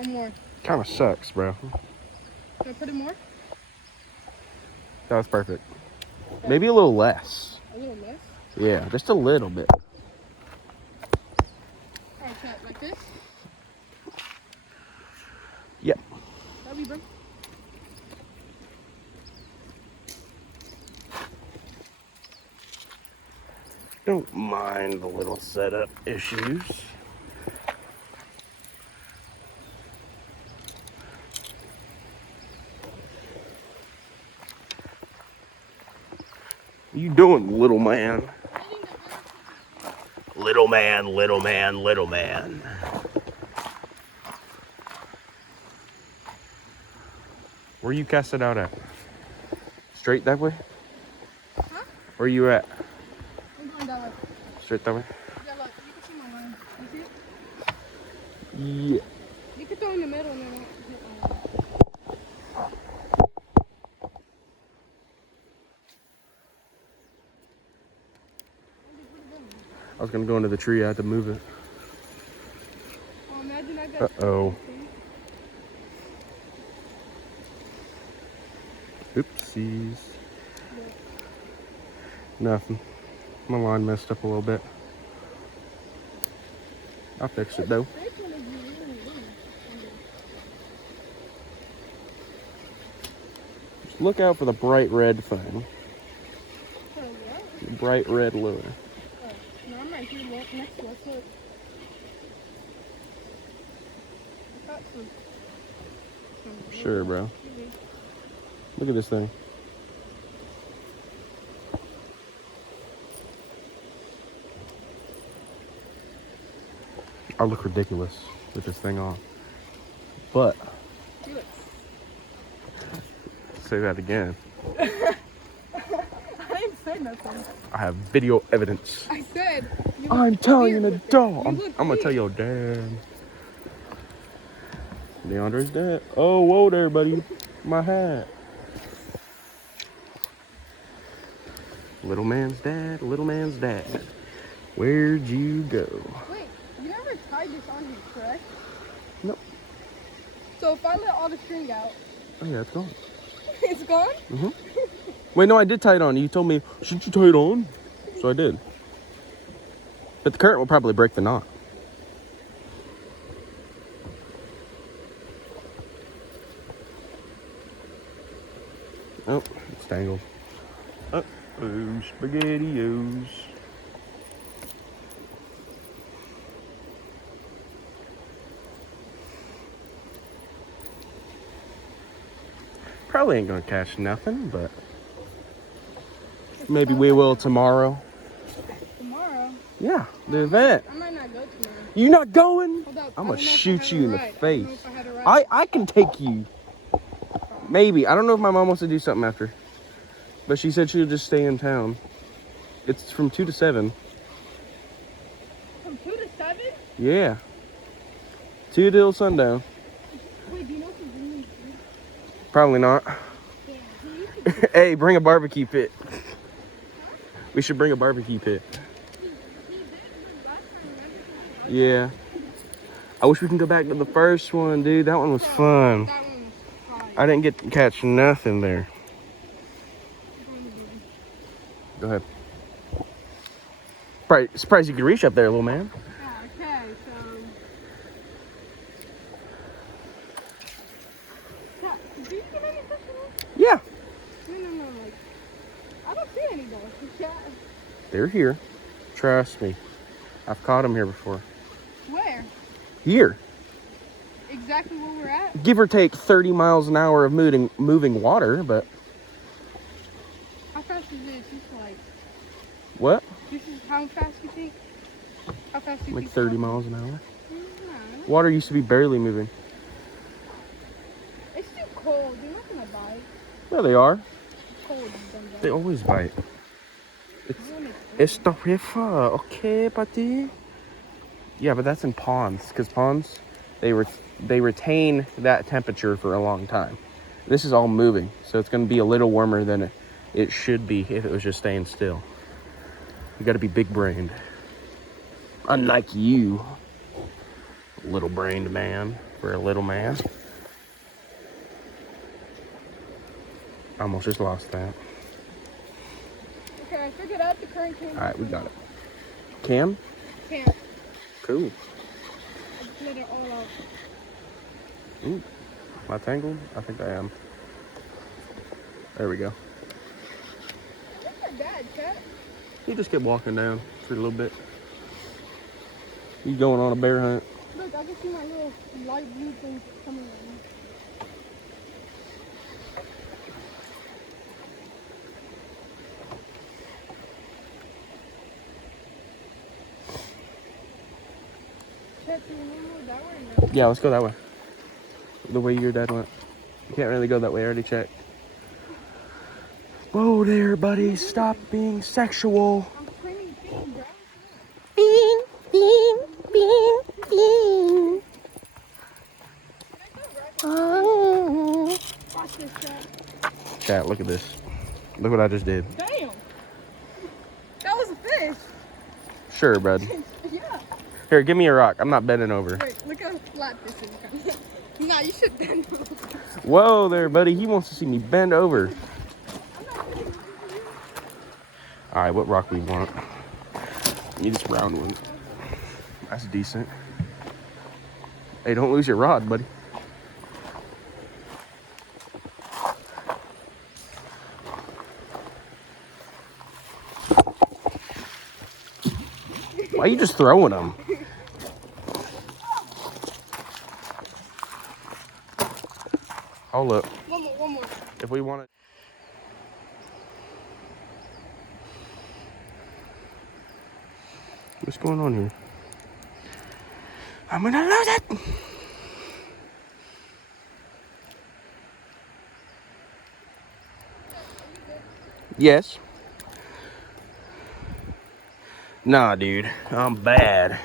Or more? Kind of sucks, bro. Can I put it more? That was perfect. Okay. Maybe a little less. A little less? Yeah, just a little bit. Alright, cat, like this? Yep. That'll be bro. Don't mind the little setup issues. What are you doing, little man? Little man, little man, little man. Where you cast it out at? Straight that way? Huh? Where you at? I'm going that way. Straight that way? Yeah, look, you can see my line. You see it? Yeah. You can throw in the middle and then hit my line. I was gonna go into the tree, I had to move it. Oh, imagine I got uh-oh. Oopsies. Nothing. My line messed up a little bit. I'll fix it though. Just look out for the bright red thing. The bright red lure. No, I'm right here next to us. Look. I caught some sure, bro. Look at this thing. I look ridiculous with this thing on. But say that again. I didn't say nothing. I have video evidence. I said I'm telling an adult. I'm gonna tell your dad. DeAndre's dad. Oh, whoa there, buddy. My hat. Little man's dad, little man's dad. Where'd you go? Wait, you never tied this on here, correct? Nope. So if I let all the string out. Oh yeah, it's gone. It's gone? Mm-hmm. Wait, no, I did tie it on. You told me, shouldn't you tie it on? So I did. But the current will probably break the knot. Oh, it's tangled. Oh, SpaghettiOs. Probably ain't gonna catch nothing, but maybe we will tomorrow. Tomorrow? Yeah, the event. I might not go tomorrow. You not going? Hold up. I'm gonna shoot you in the face. I can take you. Maybe. I don't know if my mom wants to do something after. But she said she'll just stay in town. It's from 2 to 7. From 2 to 7? Yeah. 2 till sundown. Wait, do you know if he's doing food? Probably not. Yeah, Hey, bring a barbecue pit. We should bring a barbecue pit. Yeah. I wish we can go back to the first one, dude. That one was fun. That one was fun. I didn't get to catch nothing there. Go ahead. Surprised you could reach up there, little man. Yeah, okay, so... Yeah, do you get any fish in there? Yeah. No, like... I don't see any dolphins, yeah. They're here. Trust me. I've caught them here before. Where? Here. Exactly where we're at? Give or take 30 miles an hour of moving water, but... How fast is this? It's like... What? This is how fast you think? How fast do you Like think? 30 miles an hour. No. Water used to be barely moving. It's too cold. You're not gonna bite. Yeah, they are. It's cold, you dumb guy. They always bite. It's the river, okay, buddy? Yeah, but that's in ponds, because ponds, they retain that temperature for a long time. This is all moving, so it's going to be a little warmer than it should be if it was just staying still. You got to be big-brained. Unlike you, little-brained man. for a little man. I almost just lost that. Okay, I figured out the current cam. All right, we got it. Cam? Cam. Cool. I just let it all out. Ooh, am I tangled? I think I am. There we go. I think you're dead, Cat. You just kept walking down for a little bit. You going on a bear hunt? Look, I can see my little light blue thing coming right now. Chat, do you want to go that way or no? Yeah, let's go that way. The way your dad went. You can't really go that way. I already checked. Whoa there, buddy. Stop being sexual. I'm screaming bean, bro. Bean, bean, bean, bean. Oh. Watch this, Chat. Chat, look at this. Look what I just did. Damn. That was a fish. Sure, bud. Yeah. Here, give me a rock. I'm not bending over. Wait, look how flat this is. Nah, you should bend over. Whoa there, buddy. He wants to see me bend over. I'm not bending over. All right, what rock we want? Need this round one. That's decent. Hey, don't lose your rod, buddy. Why are you just throwing them? Hold up. One more. If we want it. What's going on here? I'm gonna lose it. Yes. Nah, dude. I'm bad.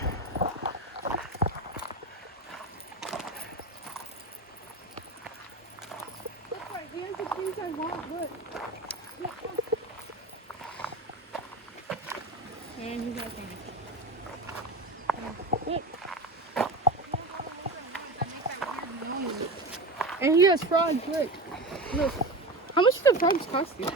Look right, here's the things I want. Look. And you got things. Look. And he has frogs, look. Look. How much do the frogs cost you?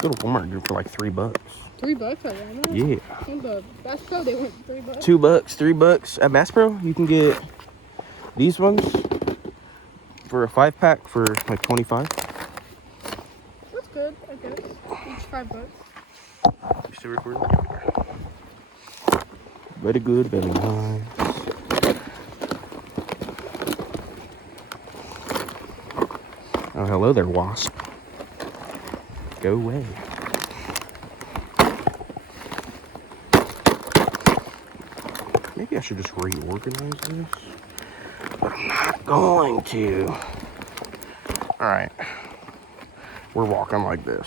Go to Walmart, dude, for like $3. $3 at Walmart? Yeah. In the Bass Pro, they went $3. $2, $3 at Bass Pro. You can get these ones for a 5-pack for like 25. That's good, I guess. Each $5. You still recording? Very good, very nice. Oh, hello there, wasp. Go away. Maybe I should just reorganize this, but I'm not going to. All right, we're walking like this.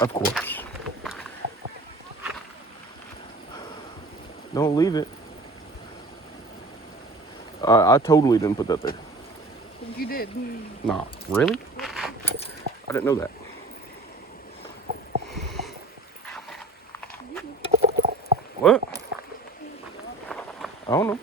Of course. Don't leave it. I totally didn't put that there. You did. Nah, really? I didn't know that. What? I don't know.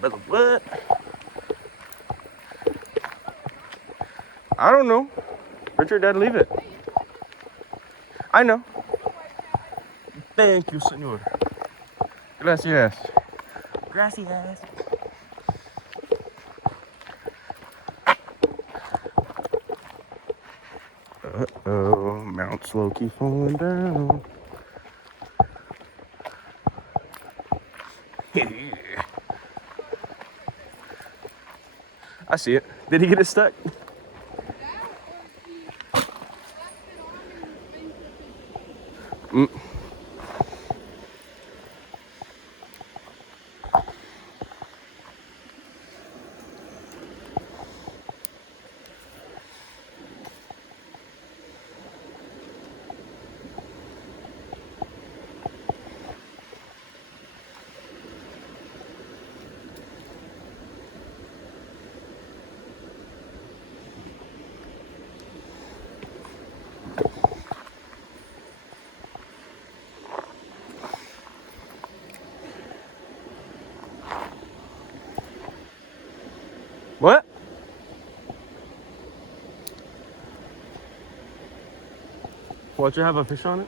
But what? I don't know. Richard, Dad, leave it. I know. Thank you, senor. Gracias. Gracias. Uh-oh, Mount Slokey falling down. I see it. Did he get it stuck? Mm. Watch it have a fish on it.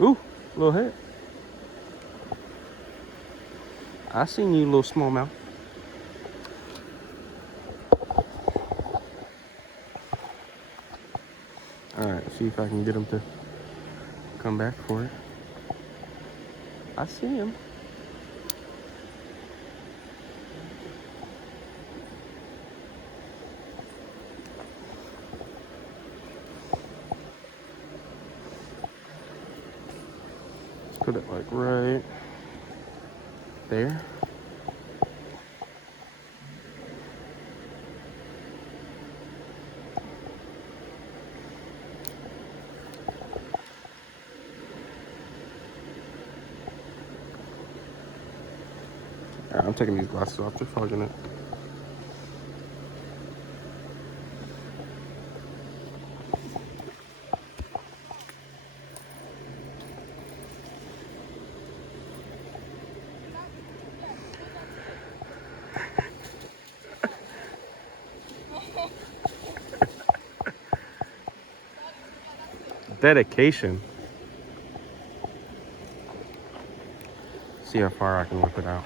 Ooh, little head. I seen you, little smallmouth. Alright, see if I can get him to come back for it. I see him. Let's put it like right there. Alright, I'm taking these glasses off. They're fogging it. Dedication. See how far I can whip it out.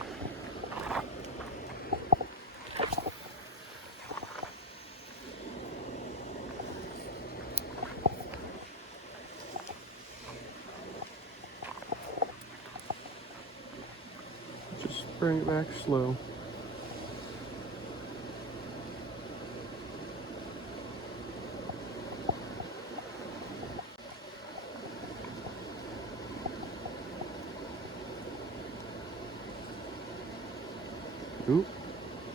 Just bring it back slow. Ooh,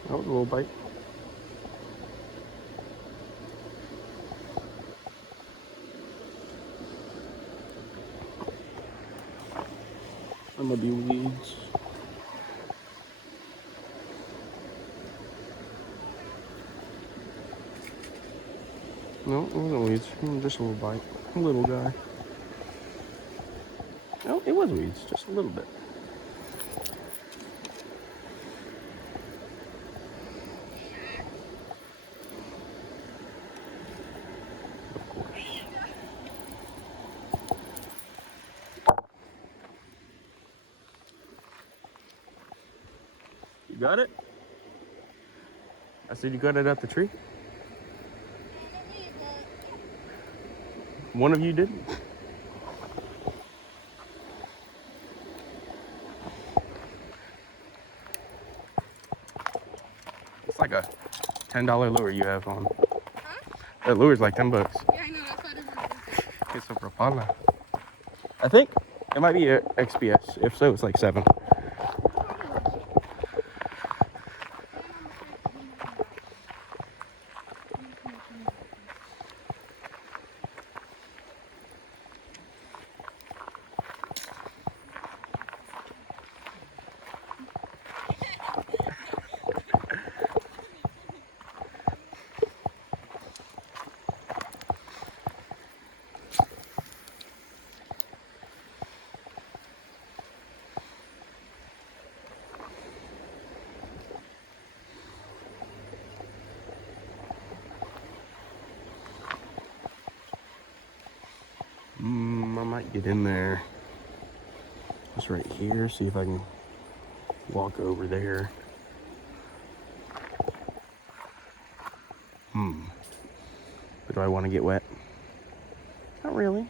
that was a little bite. I'm gonna be weeds. No, it wasn't weeds. Just a little bite. A little guy. No, it was weeds. Just a little bit. Of course. You got it? I said you got it at the tree? One of you didn't? It's like a $10 lure you have on. Huh? That lure's like $10. Yeah, I know. That's why I didn't want to use it. It's a Rapala. I think it might be a XPS. If so, it's like 7. I might get in there. Just right here. See if I can walk over there. But do I want to get wet? Not really.